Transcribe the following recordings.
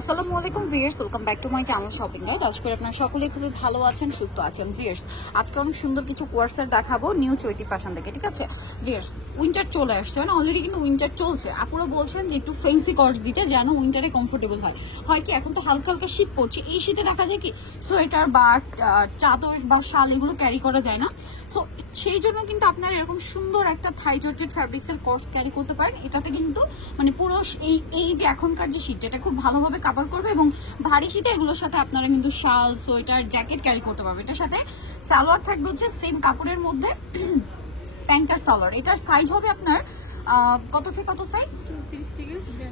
আসসালামু আলাইকুম viewers, welcome back to my channel shopping guide. আশা করি আপনারা সকলেই খুবই ভালো আছেন, সুস্থ আছেন। ভিউয়ার্স, আজকে অনেক সুন্দর কিছু কোয়ার্সার দেখাবো নিউ চৈতি ফ্যাশন থেকে, ঠিক আছে? ভিউয়ার্স, উইন্টার চলে আসছে, মানে অলরেডি কিন্তু উইন্টার চলছে। আপুরা বলছেন যে একটু ফেন্সি কটস দিতে যেন উইন্টারে কমফোর্টেবল হয় কি এখন তো হালকা হালকা শীত পড়ছে, এই শীতে দেখা যায় কি সোয়েটার বা চাদর বা শাল এগুলো ক্যারি করা যায় না। সো সেই জন্য কিন্তু আপনারা এরকম সুন্দর একটা থাই জর্জেট ফ্যাব্রিক্সের কটস ক্যারি করতে পারেন। এটাতে কিন্তু মানে পুরো এই যে এখনকার যে শীত, এটা খুব ভালোভাবে কাভার করবে এবং ভারী শীতে এগুলোর সাথে আপনারা কিন্তু শাল, সোয়েটার, জ্যাকেট ক্যারি করতে পারবেন। এটার সাথে সালোয়ার থাকবে হচ্ছে সেম কাপড়ের মধ্যে প্যান্টার সালোয়ার। এটার সাইজ হবে আপনার কত থেকে কত সাইজ?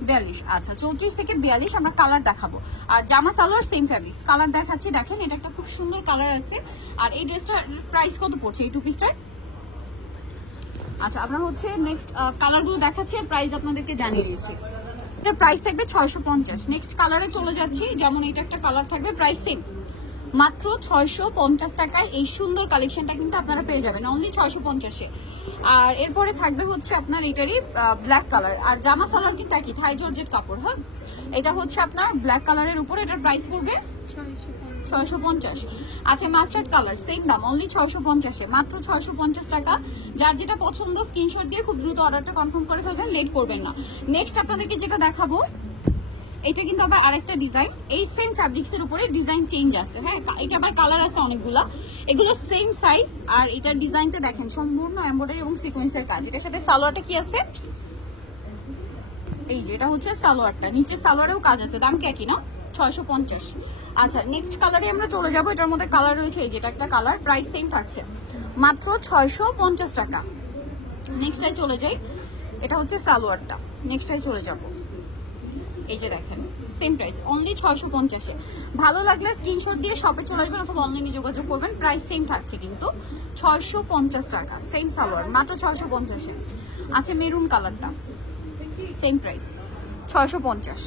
42। আচ্ছা, 34 থেকে 42 আমরা কালার দেখাবো। আর জামা সালোয়ার সেম ফ্যাব্রিক্স, কালার দেখাচ্ছি। দেখেন এটা একটা খুব সুন্দর কালার আছে। আর এই ড্রেসটার প্রাইস কত পড়ছে এই টু পিসটার? আচ্ছা, আমরা হচ্ছে নেক্সট কালারগুলো দেখাচ্ছি আর প্রাইস আপনাদেরকে জানিয়ে দিচ্ছি। এটার প্রাইস থাকবে 650। নেক্সট কালারে চলে যাচ্ছি, যেমন এটা একটা কালার থাকবে, প্রাইস সেম, মাত্র 650 টাকায় এই সুন্দর কালেকশনটা কিন্তু আপনারা পেয়ে যাবেন অনলি 650-এ। আর এরপরে থাকবে হচ্ছে আপনার এটারই ব্ল্যাক কালার। আর জামা সালোয়ার কিন্তু একই থাই জর্জেট কাপড়। হ্যাঁ, এটা হচ্ছে আপনার ব্ল্যাক কালারের উপরে, এটার প্রাইস পড়বে 650। আচ্ছা, মাস্টার্ড কালার সেম দাম অনলি 650-এ, মাত্র 650 টাকা। যার যেটা পছন্দ স্ক্রিনশট দিয়ে খুব দ্রুত অর্ডারটা কনফার্ম করে ফেলবেন, লেট করবেন না। নেক্সট আপনাদেরকে যেটা দেখাবো, এটা কিন্তু আবার আরেকটা ডিজাইন, এই সেম ফ্যাব্রিক্সের উপরে ডিজাইন চেঞ্জ আছে। হ্যাঁ, এটা আবার কালার আছে অনেকগুলা, এগুলো সেম সাইজ। আর এটার ডিজাইনটা দেখেন, সম্পূর্ণ এমব্রয়ডারি এবং সিকোয়েন্সের কাজ। এটার সাথে সালোয়ারটা কি আছে, এই যে এটা হচ্ছে সালোয়ারটা, নিচে সালোয়ারেও কাজ আছে। দাম কি একই না? 650। আচ্ছা, নেক্সট কালারে আমরা চলে যাবো। এটার মধ্যে কালার রয়েছে, এই যেটা একটা কালার, প্রাইস সেম থাকছে মাত্র 650 টাকা। নেক্সটটাই চলে যাই, এটা হচ্ছে সালোয়ারটা। নেক্সটটাই চলে যাবো, এই যে দেখেন সেম প্রাইস অনলি 650-এ। ভালো লাগলে স্ক্রিনশট দিয়ে শপে চলে আসবেন অথবা অনলাইনে যোগাযোগ করবেন। প্রাইস সেম থাকছে কিন্তু 650 টাকা, সেম সালোয়ার, মাত্র 650-এ। আচ্ছা, মেরুন কালারটা সেম প্রাইস 650।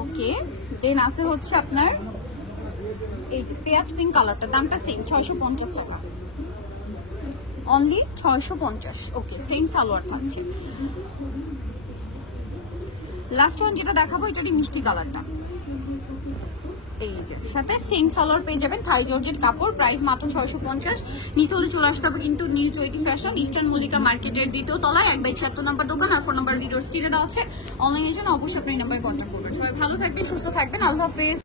ওকে, দেন আছে হচ্ছে আপনার এই যে পেঁয়াজ পিঙ্ক কালারটা, দামটা সেম 650 টাকা অনলি 650। ওকে, সেম সালোয়ার থাকছে। লাস্ট ওয়ান যেটা দেখাবো, এটারই মিষ্টি কালারটা, এই যে সাথে সেম সালোয়ার পেয়ে যাবেন, থাই জর্জেট কাপড়, প্রাইস মাত্র 650। নিতে হলে চলে আসতে হবে কিন্তু নিউ চৈতি ফ্যাশন, ইস্টার্ন মল্লিকা মার্কেটের 2য় তলায় 1/76 নম্বর দোকান। আর ফোন নাম্বার ভিডিওর স্ক্রিনে দেওয়া আছে, অনলাইনের জন্য অবশ্যই আপনি এই নাম্বারে কন্ট্যাক্ট করবেন। সবাই ভালো থাকবেন, সুস্থ থাকবেন, আল্লাহ হাফেজ।